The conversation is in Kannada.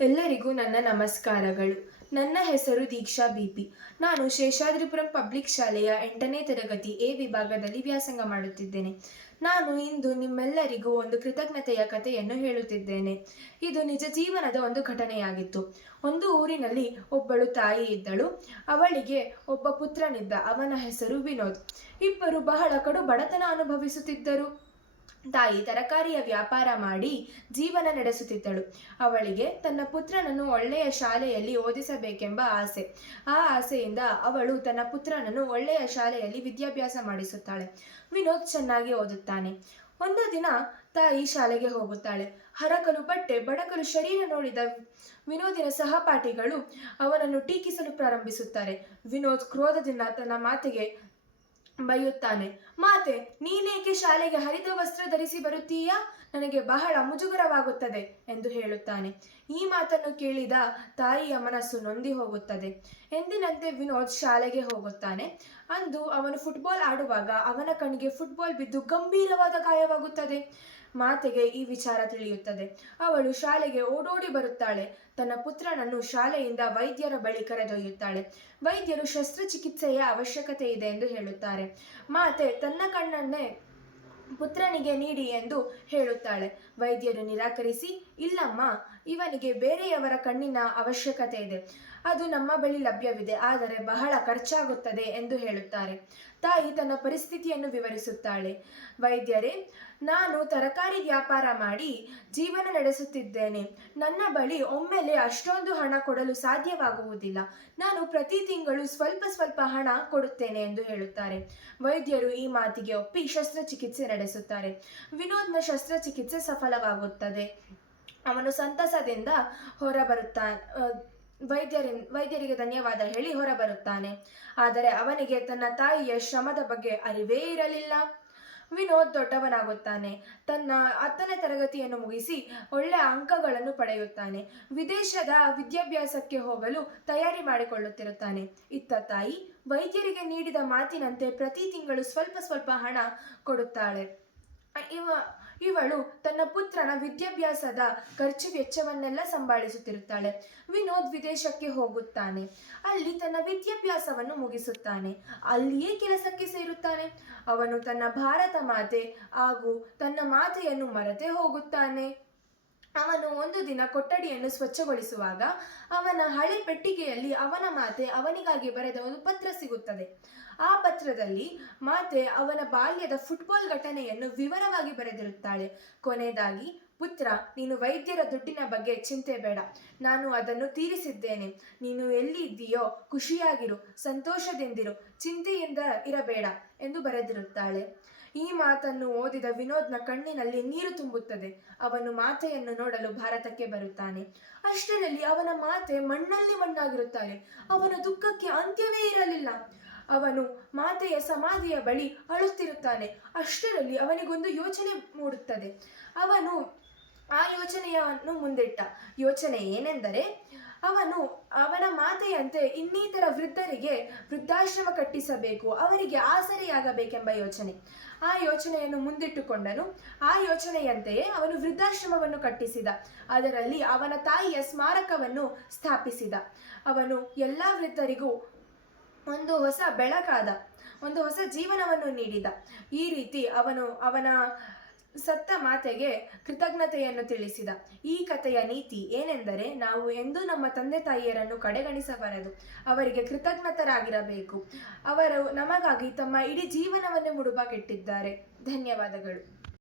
ಎಲ್ಲರಿಗೂ ನನ್ನ ನಮಸ್ಕಾರಗಳು. ನನ್ನ ಹೆಸರು ದೀಕ್ಷಾ ಬಿಪಿ. ನಾನು ಶೇಷಾದ್ರಿಪುರಂ ಪಬ್ಲಿಕ್ ಶಾಲೆಯ 8ನೇ ತರಗತಿ ಎ ವಿಭಾಗದಲ್ಲಿ ವ್ಯಾಸಂಗ ಮಾಡುತ್ತಿದ್ದೇನೆ. ನಾನು ಇಂದು ನಿಮ್ಮೆಲ್ಲರಿಗೂ ಒಂದು ಕೃತಜ್ಞತೆಯ ಕಥೆಯನ್ನು ಹೇಳುತ್ತಿದ್ದೇನೆ. ಇದು ನಿಜ ಜೀವನದ ಒಂದು ಘಟನೆಯಾಗಿತ್ತು. ಒಂದು ಊರಿನಲ್ಲಿ ಒಬ್ಬಳು ತಾಯಿ ಇದ್ದಳು. ಅವಳಿಗೆ ಒಬ್ಬ ಪುತ್ರನಿದ್ದ. ಅವನ ಹೆಸರು ವಿನೋದ್. ಇಬ್ಬರು ಬಹಳ ಕಡು ಬಡತನ ಅನುಭವಿಸುತ್ತಿದ್ದರು. ತಾಯಿ ತರಕಾರಿಯ ವ್ಯಾಪಾರ ಮಾಡಿ ಜೀವನ ನಡೆಸುತ್ತಿದ್ದಳು. ಅವಳಿಗೆ ತನ್ನ ಪುತ್ರನನ್ನು ಒಳ್ಳೆಯ ಶಾಲೆಯಲ್ಲಿ ಓದಿಸಬೇಕೆಂಬ ಆಸೆ. ಆ ಆಸೆಯಿಂದ ಅವಳು ತನ್ನ ಪುತ್ರನನ್ನು ಒಳ್ಳೆಯ ಶಾಲೆಯಲ್ಲಿ ವಿದ್ಯಾಭ್ಯಾಸ ಮಾಡಿಸುತ್ತಾಳೆ. ವಿನೋದ್ ಚೆನ್ನಾಗಿ ಓದುತ್ತಾನೆ. ಒಂದು ದಿನ ತಾಯಿ ಶಾಲೆಗೆ ಹೋಗುತ್ತಾಳೆ. ಹರಕಲು ಬಟ್ಟೆ, ಬಡಕಲು ಶರೀರ ನೋಡಿದ ವಿನೋದಿನ ಸಹಪಾಠಿಗಳು ಅವನನ್ನು ಟೀಕಿಸಲು ಪ್ರಾರಂಭಿಸುತ್ತಾರೆ. ವಿನೋದ್ ಕ್ರೋಧದಿಂದ ತನ್ನ ಮಾತೆಗೆ ಬೈಯುತ್ತಾನೆ. ಮಾತೆ, ನೀನೇಕೆ ಶಾಲೆಗೆ ಹರಿದ ವಸ್ತ್ರ ಧರಿಸಿ ಬರುತ್ತೀಯಾ? ನನಗೆ ಬಹಳ ಮುಜುಗರವಾಗುತ್ತದೆ ಎಂದು ಹೇಳುತ್ತಾನೆ. ಈ ಮಾತನ್ನು ಕೇಳಿದ ತಾಯಿಯ ಮನಸ್ಸು ನೊಂದಿ ಹೋಗುತ್ತದೆ. ಎಂದಿನಂತೆ ವಿನೋದ್ ಶಾಲೆಗೆ ಹೋಗುತ್ತಾನೆ. ಅಂದು ಅವನು ಫುಟ್ಬಾಲ್ ಆಡುವಾಗ ಅವನ ಕಣ್ಣಿಗೆ ಫುಟ್ಬಾಲ್ ಬಿದ್ದು ಗಂಭೀರವಾದ ಗಾಯವಾಗುತ್ತದೆ. ಮಾತೆಗೆ ಈ ವಿಚಾರ ತಿಳಿಯುತ್ತದೆ. ಅವಳು ಶಾಲೆಗೆ ಓಡೋಡಿ ಬರುತ್ತಾಳೆ. ತನ್ನ ಪುತ್ರನನ್ನು ಶಾಲೆಯಿಂದ ವೈದ್ಯರ ಬಳಿ ಕರೆದೊಯ್ಯುತ್ತಾಳೆ. ವೈದ್ಯರು ಶಸ್ತ್ರಚಿಕಿತ್ಸೆಯ ಅವಶ್ಯಕತೆ ಇದೆ ಎಂದು ಹೇಳುತ್ತಾರೆ. ಮಾತೆ ತನ್ನ ಕಣ್ಣನ್ನೇ ಪುತ್ರನಿಗೆ ನೀಡಿ ಎಂದು ಹೇಳುತ್ತಾಳೆ. ವೈದ್ಯರು ನಿರಾಕರಿಸಿ, ಇಲ್ಲಮ್ಮ, ಇವನಿಗೆ ಬೇರೆಯವರ ಕಣ್ಣಿನ ಅವಶ್ಯಕತೆ ಇದೆ. ಅದು ನಮ್ಮ ಬಳಿ ಲಭ್ಯವಿದೆ, ಆದರೆ ಬಹಳ ಖರ್ಚಾಗುತ್ತದೆ ಎಂದು ಹೇಳುತ್ತಾರೆ. ತಾಯಿ ತನ್ನ ಪರಿಸ್ಥಿತಿಯನ್ನು ವಿವರಿಸುತ್ತಾಳೆ. ವೈದ್ಯರೇ, ನಾನು ತರಕಾರಿ ವ್ಯಾಪಾರ ಮಾಡಿ ಜೀವನ ನಡೆಸುತ್ತಿದ್ದೇನೆ. ನನ್ನ ಬಳಿ ಒಮ್ಮೆಲೆ ಅಷ್ಟೊಂದು ಹಣ ಕೊಡಲು ಸಾಧ್ಯವಾಗುವುದಿಲ್ಲ. ನಾನು ಪ್ರತಿ ತಿಂಗಳು ಸ್ವಲ್ಪ ಸ್ವಲ್ಪ ಹಣ ಕೊಡುತ್ತೇನೆ ಎಂದು ಹೇಳುತ್ತಾರೆ. ವೈದ್ಯರು ಈ ಮಾತಿಗೆ ಒಪ್ಪಿ ಶಸ್ತ್ರಚಿಕಿತ್ಸೆ ನಡೆಸುತ್ತಾರೆ. ವಿನೋದ್ನ ಶಸ್ತ್ರಚಿಕಿತ್ಸೆ ಸಫಲವಾಗುತ್ತದೆ. ಅವನು ಸಂತಸದಿಂದ ಹೊರಬರುತ್ತಾನೆ. ವೈದ್ಯರಿಗೆ ಧನ್ಯವಾದ ಹೇಳಿ ಹೊರಬರುತ್ತಾನೆ. ಆದರೆ ಅವನಿಗೆ ತನ್ನ ತಾಯಿಯ ಶ್ರಮದ ಬಗ್ಗೆ ಅರಿವೇ ಇರಲಿಲ್ಲ. ವಿನೋದ್ ದೊಡ್ಡವನಾಗುತ್ತಾನೆ. ತನ್ನ 10ನೇ ತರಗತಿಯನ್ನು ಮುಗಿಸಿ ಒಳ್ಳೆಯ ಅಂಕಗಳನ್ನು ಪಡೆಯುತ್ತಾನೆ. ವಿದೇಶದ ವಿದ್ಯಾಭ್ಯಾಸಕ್ಕೆ ಹೋಗಲು ತಯಾರಿ ಮಾಡಿಕೊಳ್ಳುತ್ತಿರುತ್ತಾನೆ. ಇತ್ತ ತಾಯಿ ವೈದ್ಯರಿಗೆ ನೀಡಿದ ಮಾತಿನಂತೆ ಪ್ರತಿ ತಿಂಗಳು ಸ್ವಲ್ಪ ಸ್ವಲ್ಪ ಹಣ ಕೊಡುತ್ತಾಳೆ. ಇವಳು ತನ್ನ ಪುತ್ರನ ವಿದ್ಯಾಭ್ಯಾಸದ ಖರ್ಚು ವೆಚ್ಚವನ್ನೆಲ್ಲ ಸಂಭಾಳಿಸುತ್ತಿರುತ್ತಾಳೆ. ವಿನೋದ್ ವಿದೇಶಕ್ಕೆ ಹೋಗುತ್ತಾನೆ. ಅಲ್ಲಿ ತನ್ನ ವಿದ್ಯಾಭ್ಯಾಸವನ್ನು ಮುಗಿಸುತ್ತಾನೆ. ಅಲ್ಲಿಯೇ ಕೆಲಸಕ್ಕೆ ಸೇರುತ್ತಾನೆ. ಅವನು ತನ್ನ ಭಾರತ ಮಾತೆ ಹಾಗೂ ತನ್ನ ಮಾತೆಯನ್ನು ಮರೆತೇ ಹೋಗುತ್ತಾನೆ. ಅವನು ಒಂದು ದಿನ ಕೊಠಡಿಯನ್ನು ಸ್ವಚ್ಛಗೊಳಿಸುವಾಗ ಅವನ ಹಳೆ ಪೆಟ್ಟಿಗೆಯಲ್ಲಿ ಅವನ ಮಾತೆ ಅವನಿಗಾಗಿ ಬರೆದ ಒಂದು ಪತ್ರ ಸಿಗುತ್ತದೆ. ಆ ಪತ್ರದಲ್ಲಿ ಮಾತೆ ಅವನ ಬಾಲ್ಯದ ಫುಟ್ಬಾಲ್ ಘಟನೆಯನ್ನು ವಿವರವಾಗಿ ಬರೆದಿರುತ್ತಾಳೆ. ಕೊನೆಯದಾಗಿ, ಪುತ್ರ, ನೀನು ವೈದ್ಯರ ದುಡ್ಡಿನ ಬಗ್ಗೆ ಚಿಂತೆ ಬೇಡ, ನಾನು ಅದನ್ನು ತೀರಿಸಿದ್ದೇನೆ. ನೀನು ಎಲ್ಲಿ ಇದ್ದೀಯೋ ಖುಷಿಯಾಗಿರು, ಸಂತೋಷದಿಂದಿರು, ಚಿಂತೆಯಿಂದ ಇರಬೇಡ ಎಂದು ಬರೆದಿರುತ್ತಾಳೆ. ಈ ಮಾತನ್ನು ಓದಿದ ವಿನೋದ್ನ ಕಣ್ಣಿನಲ್ಲಿ ನೀರು ತುಂಬುತ್ತದೆ. ಅವನು ಮಾತೆಯನ್ನು ನೋಡಲು ಭಾರತಕ್ಕೆ ಬರುತ್ತಾನೆ. ಅಷ್ಟರಲ್ಲಿ ಅವನ ಮಾತೆ ಮಣ್ಣಲ್ಲಿ ಮಣ್ಣಾಗಿರುತ್ತಾಳೆ. ಅವನ ದುಃಖಕ್ಕೆ ಅಂತ್ಯವೇ ಇರಲಿಲ್ಲ. ಅವನು ಮಾತೆಯ ಸಮಾಧಿಯ ಬಳಿ ಅಳುತ್ತಿರುತ್ತಾನೆ. ಅಷ್ಟರಲ್ಲಿ ಅವನಿಗೊಂದು ಯೋಚನೆ ಮೂಡುತ್ತದೆ. ಅವನು ಆ ಯೋಚನೆಯನ್ನು ಮುಂದಿಟ್ಟ. ಯೋಚನೆ ಏನೆಂದರೆ, ಅವನ ಮಾತೆಯಂತೆ ಇನ್ನಿತರ ವೃದ್ಧರಿಗೆ ವೃದ್ಧಾಶ್ರಮ ಕಟ್ಟಿಸಬೇಕು, ಅವರಿಗೆ ಆಸರೆಯಾಗಬೇಕೆಂಬ ಯೋಚನೆ. ಆ ಯೋಚನೆಯನ್ನು ಮುಂದಿಟ್ಟುಕೊಂಡನು. ಆ ಯೋಚನೆಯಂತೆಯೇ ಅವನು ವೃದ್ಧಾಶ್ರಮವನ್ನು ಕಟ್ಟಿಸಿದ. ಅದರಲ್ಲಿ ಅವನ ತಾಯಿಯ ಸ್ಮಾರಕವನ್ನು ಸ್ಥಾಪಿಸಿದ. ಅವನು ಎಲ್ಲ ವೃದ್ಧರಿಗೂ ಒಂದು ಹೊಸ ಬೆಳಕಾದ, ಒಂದು ಹೊಸ ಜೀವನವನ್ನು ನೀಡಿದ. ಈ ರೀತಿ ಅವನ ಸತ್ತ ಮಾತೆಗೆ ಕೃತಜ್ಞತೆಯನ್ನು ತಿಳಿಸಿದ. ಈ ಕಥೆಯ ನೀತಿ ಏನೆಂದರೆ, ನಾವು ಎಂದೂ ನಮ್ಮ ತಂದೆ ತಾಯಿಯರನ್ನು ಕಡೆಗಣಿಸಬಾರದು. ಅವರಿಗೆ ಕೃತಜ್ಞತರಾಗಿರಬೇಕು. ಅವರು ನಮಗಾಗಿ ತಮ್ಮ ಇಡೀ ಜೀವನವನ್ನು ಮುಡುಪಾಗಿಟ್ಟಿದ್ದಾರೆ. ಧನ್ಯವಾದಗಳು.